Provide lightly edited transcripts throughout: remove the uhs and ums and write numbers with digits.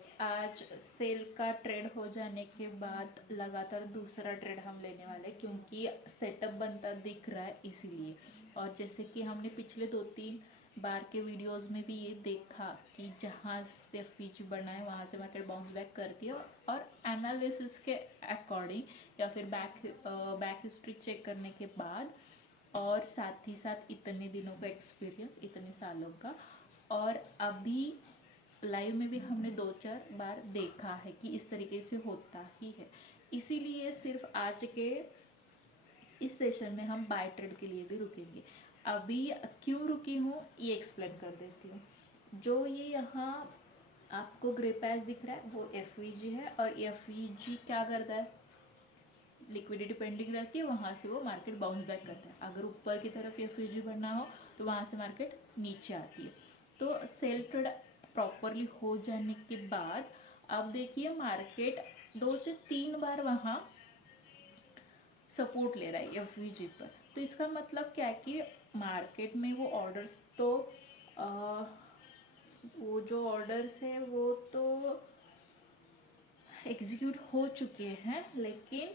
Guys, आज cell का trade हो जाने के बाद लगातार दूसरा ट्रेड हम लेने वाले हैं क्योंकि सेटअप बनता दिख रहा है इसीलिए। और जैसे कि हमने पिछले 2-3 बार के वीडियोस में भी ये देखा कि जहाँ से एफवीजी बना है वहाँ से मार्केट बाउंस बैक करती है और एनालिसिस के अकॉर्डिंग या फिर बैक हिस्ट्री चेक करने के बाद और साथ ही साथ इतने दिनों का एक्सपीरियंस, इतने सालों का, और अभी लाइव में भी हमने 2-4 बार देखा है कि इस तरीके से होता ही है। इसीलिए सिर्फ आज के इस सेशन में हम बाय ट्रेड के लिए भी रुकेंगे। अभी क्यों रुकी हूँ ये एक्सप्लेन कर देती हूँ। जो ये यहाँ आपको ग्रे पैच दिख रहा है वो एफवीजी है और एफवीजी क्या करता है, लिक्विडिटी पेंडिंग रहती है, वहाँ से वो मार्केट बाउंस बैक करता है। अगर ऊपर की तरफ एफवीजी बनना हो तो वहाँ से मार्केट नीचे आती है। तो सेल ट्रेड प्रॉपरली हो जाने के बाद अब देखिए मार्केट 2 से 3 बार वहाँ सपोर्ट ले रहा है एफवीजी पर। तो इसका मतलब क्या है कि मार्केट में वो ऑर्डर्स तो वो जो ऑर्डर्स है वो तो एग्जीक्यूट हो चुके हैं, लेकिन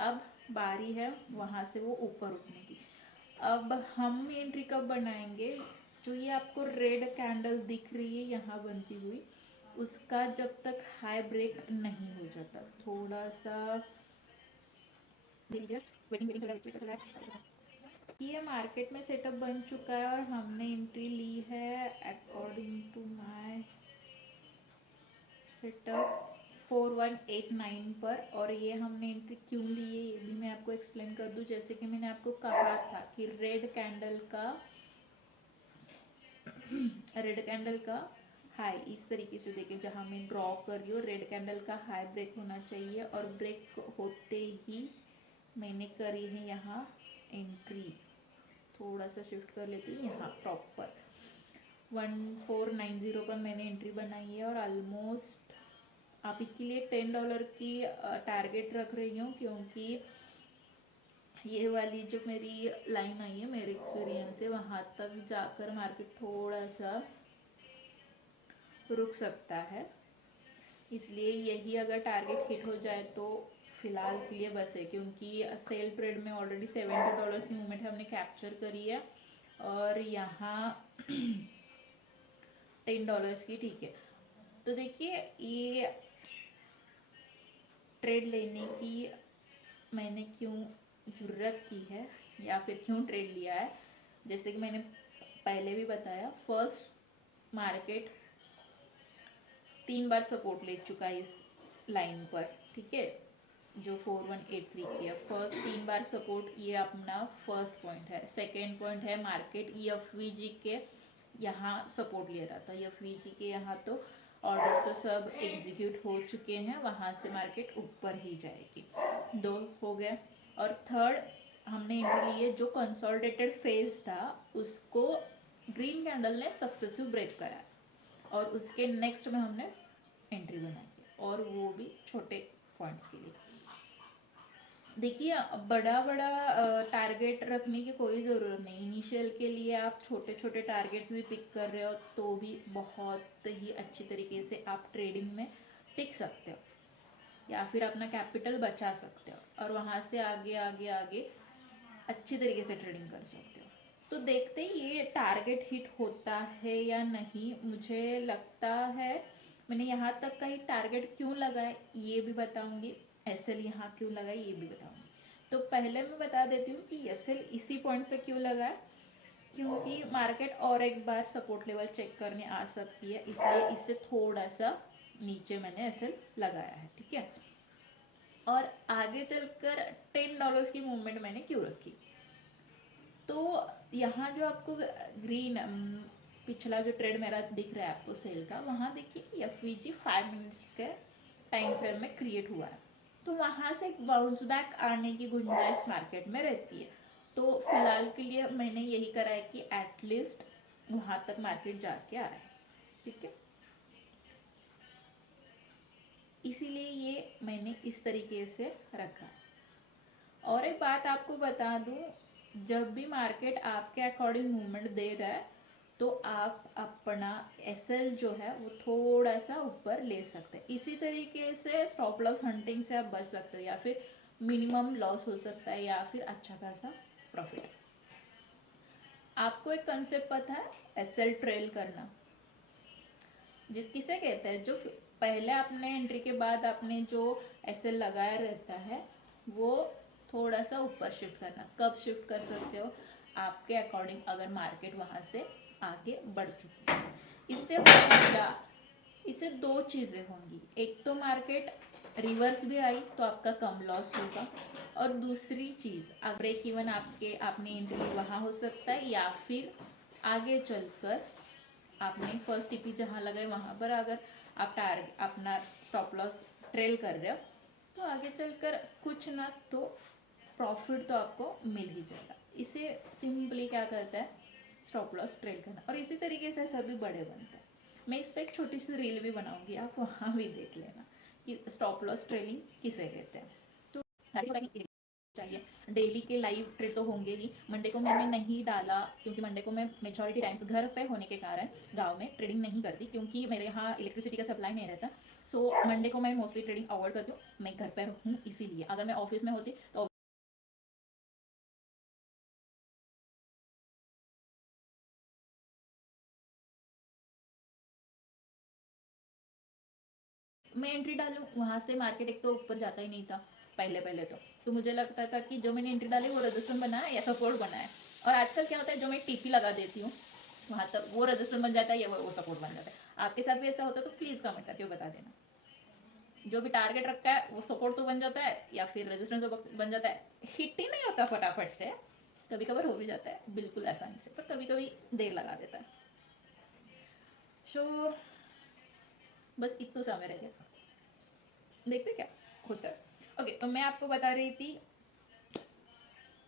अब बारी है वहाँ से वो ऊपर उठने की। अब हम एंट्री कब बनाएंगे? जो ये आपको रेड कैंडल दिख रही है यहाँ बनती हुई, उसका जब तक हाई ब्रेक नहीं हो जाता, थोड़ा सा ये मार्केट में सेटअप बन चुका है और हमने एंट्री ली है अकॉर्डिंग टू माय सेटअप 4189 पर। और ये हमने एंट्री क्यों ली है ये भी मैं आपको एक्सप्लेन कर दूं। जैसे कि मैंने आपको कहा था कि रेड कैंडल का हाई इस तरीके से देखें, जहां मैं ड्रॉ कर रही हूँ रेड कैंडल का हाई ब्रेक होना चाहिए और ब्रेक होते ही मैंने करी है यहाँ एंट्री। थोड़ा सा शिफ्ट कर लेती हूँ, यहाँ प्रॉपर 1490 पर मैंने एंट्री बनाई है और ऑलमोस्ट आप इसके लिए $10 की टारगेट रख रही हूँ, क्योंकि ये वाली जो मेरी लाइन आई है मेरे एक्सपीरियंस से वहाँ तक जाकर मार्केट थोड़ा सा रुक सकता है। इसलिए यही अगर टारगेट हिट हो जाए तो फिलहाल के लिए बस है, क्योंकि सेल ट्रेड में ऑलरेडी $70 की मूवमेंट हमने कैप्चर करी है और यहाँ $10 की, ठीक है। तो देखिए ये ट्रेड लेने की मैंने क्यों जरूरत की है या फिर क्यों ट्रेड लिया है, जैसे कि मैंने पहले भी बताया, फर्स्ट मार्केट 3 बार सपोर्ट ले चुका है इस लाइन पर, ठीक है, जो 4183 की है। फर्स्ट 3 बार सपोर्ट, ये अपना फर्स्ट पॉइंट है। सेकेंड पॉइंट है मार्केट एफवीजी के यहाँ सपोर्ट ले रहा था, एफवीजी के यहाँ तो ऑर्डर तो सब एग्जीक्यूट हो चुके हैं, वहाँ से मार्केट ऊपर ही जाएगी। 2 हो गए। और थर्ड हमने एंट्री ली है, जो कंसोलिडेटेड फेज था उसको ग्रीन कैंडल ने सक्सेसिव ब्रेक करा और उसके नेक्स्ट में हमने एंट्री बनाई है, और वो भी छोटे पॉइंट्स के लिए। देखिए बड़ा टारगेट रखने की कोई ज़रूरत नहीं। इनिशियल के लिए आप छोटे छोटे टारगेट्स भी पिक कर रहे हो तो भी बहुत ही अच्छी तरीके से आप ट्रेडिंग में टिक सकते हो या फिर अपना कैपिटल बचा सकते हो और वहाँ से आगे आगे आगे अच्छी तरीके से ट्रेडिंग कर सकते हो। तो देखते ही ये टारगेट हिट होता है या नहीं। मुझे लगता है मैंने यहाँ तक का ही टारगेट क्यों लगाया ये भी बताऊंगी, एसएल यहाँ क्यों लगाया ये भी बताऊंगी। तो पहले मैं बता देती हूँ कि एसएल इसी पॉइंट पे क्यों लगाया, क्योंकि मार्केट और एक बार सपोर्ट लेवल चेक करने आ सकती है, इसलिए इससे थोड़ा सा नीचे मैंने एसएल लगाया है, ठीक है। और आगे चलकर $10 की मूवमेंट मैंने क्यों रखी, तो यहाँ जो आपको ग्रीन पिछला जो ट्रेड मेरा दिख रहा है आपको सेल का, वहाँ देखिए एफवीजी 5 मिनट्स के टाइम फ्रेम में क्रिएट हुआ है, तो वहाँ से एक बाउंस बैक आने की गुंजाइश मार्केट में रहती है। तो फिलहाल के लिए मैंने यही करा है कि एटलीस्ट वहाँ तक मार्केट जाके आए, ठीक है। इसीलिए ये मैंने इस तरीके से रखा। और एक बात आपको बता दूं, जब भी मार्केट आपके अकॉर्डिंग मूवमेंट दे रहा है तो आप अपना एसएल जो है वो थोड़ा सा ऊपर ले सकते हैं। इसी तरीके से स्टॉप लॉस हंटिंग से आप बच सकते हो, या फिर मिनिमम लॉस हो सकता है या फिर अच्छा खासा प्रॉफिट। आपको एक कंसेप्ट पता है एसएल ट्रेल करना किसे कहते हैं? जो पहले आपने एंट्री के बाद आपने जो एसएल लगाया रहता है वो थोड़ा सा ऊपर शिफ्ट करना। कब शिफ्ट कर सकते हो? आपके अकॉर्डिंग, अगर मार्केट वहां से आगे बढ़ चुकी है। इससे होगा क्या? इससे दो चीज़ें होंगी। एक तो मार्केट रिवर्स भी आई तो आपका कम लॉस होगा, और दूसरी चीज़ ब्रेक इवन आपने एंट्री वहाँ हो सकता है, या फिर आगे चलकर आपने फर्स्ट टीपी जहाँ लगाए वहाँ पर अगर आप अपना स्टॉप लॉस ट्रेल कर रहे हो तो आगे चलकर कुछ ना तो प्रॉफिट तो आपको मिल ही जाएगा। इसे सिंपली क्या कहता है? स्टॉप लॉस ट्रेल करना। और इसी तरीके से सभी बड़े बनते हैं। मैं इस पर एक छोटी सी रील भी बनाऊंगी, आप वहाँ भी देख लेना कि स्टॉप लॉस ट्रेलिंग किसे कहते हैं। तो चाहिए डेली के लाइव ट्रेड तो होंगे ही। मंडे को मैंने नहीं डाला क्योंकि मंडे को मैं मेजॉरिटी टाइम्स घर पे होने के कारण गांव में ट्रेडिंग नहीं करती, क्योंकि मेरे यहाँ इलेक्ट्रिसिटी का सप्लाई नहीं रहता। सो मंडे को मैं मोस्टली ट्रेडिंग अवॉइड करती हूँ। मैं घर पर हूँ इसीलिए। अगर मैं ऑफिस में होती तो मैं एंट्री डालूँ वहाँ से मार्केट एक तो ऊपर जाता ही नहीं था पहले पहले तो मुझे लगता था कि जो मैंने एंट्री डाली वो रजिस्टर बना है या सपोर्ट बना है। और आजकल क्या होता है, जो मैं टीपी लगा देती हूँ वहाँ तक वो रजिस्टर बन जाता है या वो सपोर्ट बन जाता है। आपके साथ भी ऐसा होता है तो प्लीज़ कमेंट करके बता देना। जो भी टारगेट रखा है वो सपोर्ट तो बन जाता है या फिर रजिस्टेंस तो बन जाता है। हिट ही नहीं होता फटाफट से, कभी कभार हो भी जाता है बिल्कुल आसानी से, पर कभी कभी देर लगा देता है। सो बस इतना समय रह गया, देखते क्या होता है। ओके, तो मैं आपको बता रही थी,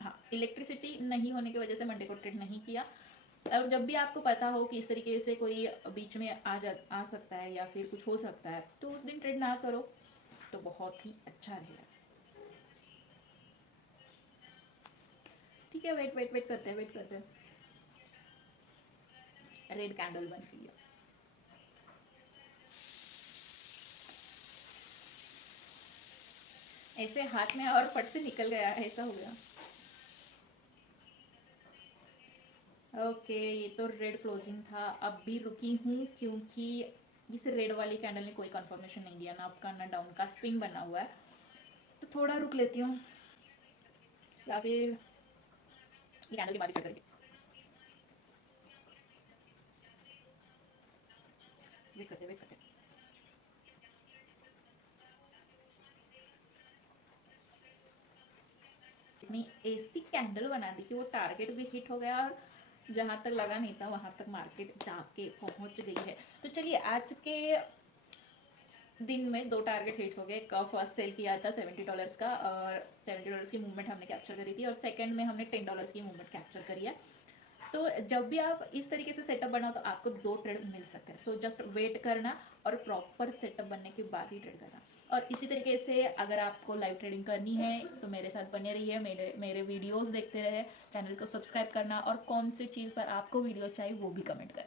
हाँ, इलेक्ट्रिसिटी नहीं होने की वजह से मंडे को ट्रेड नहीं किया। और जब भी आपको पता हो कि इस तरीके से कोई बीच में आ सकता है या फिर कुछ हो सकता है तो उस दिन ट्रेड ना करो तो बहुत ही अच्छा रहेगा। ठीक है, वेट वेट वेट करते हैं, वेट करते हैं। रेड कैंडल बन रही है। ऐसे हाथ में और फट से निकल गया, ऐसा हो गया। ओके, ये तो रेड क्लोजिंग था। अब भी रुकी हूँ क्योंकि इस रेड वाली कैंडल ने कोई कंफर्मेशन नहीं दिया ना अप का ना डाउन का, स्विंग बना हुआ है। तो थोड़ा रुक लेती हूँ या फिर ये कैंडल के बाद स्टार्ट करेंगे। वेट करते वेट करते। इतनी ऐसी कैंडल बना दी कि वो टारगेट भी हिट हो गया और जहाँ तक लगा नहीं था वहाँ तक मार्केट जाके पहुँच गई है। तो चलिए, आज के दिन में दो टारगेट हिट हो गए। का फर्स्ट सेल किया था $70 का और $70 की मूवमेंट हमने कैप्चर करी थी, और सेकंड में हमने $10 की मूवमेंट कैप्चर करी है। तो जब भी आप इस तरीके से सेटअप बनाओ तो आपको दो ट्रेड मिल सकते हैं। सो जस्ट वेट करना और प्रॉपर सेटअप बनने के बाद ही ट्रेड करना। और इसी तरीके से अगर आपको लाइव ट्रेडिंग करनी है तो मेरे साथ बने रहिए, मेरे मेरे वीडियोस देखते रहे, चैनल को सब्सक्राइब करना, और कौन सी चीज़ पर आपको वीडियो चाहिए वो भी कमेंट करें।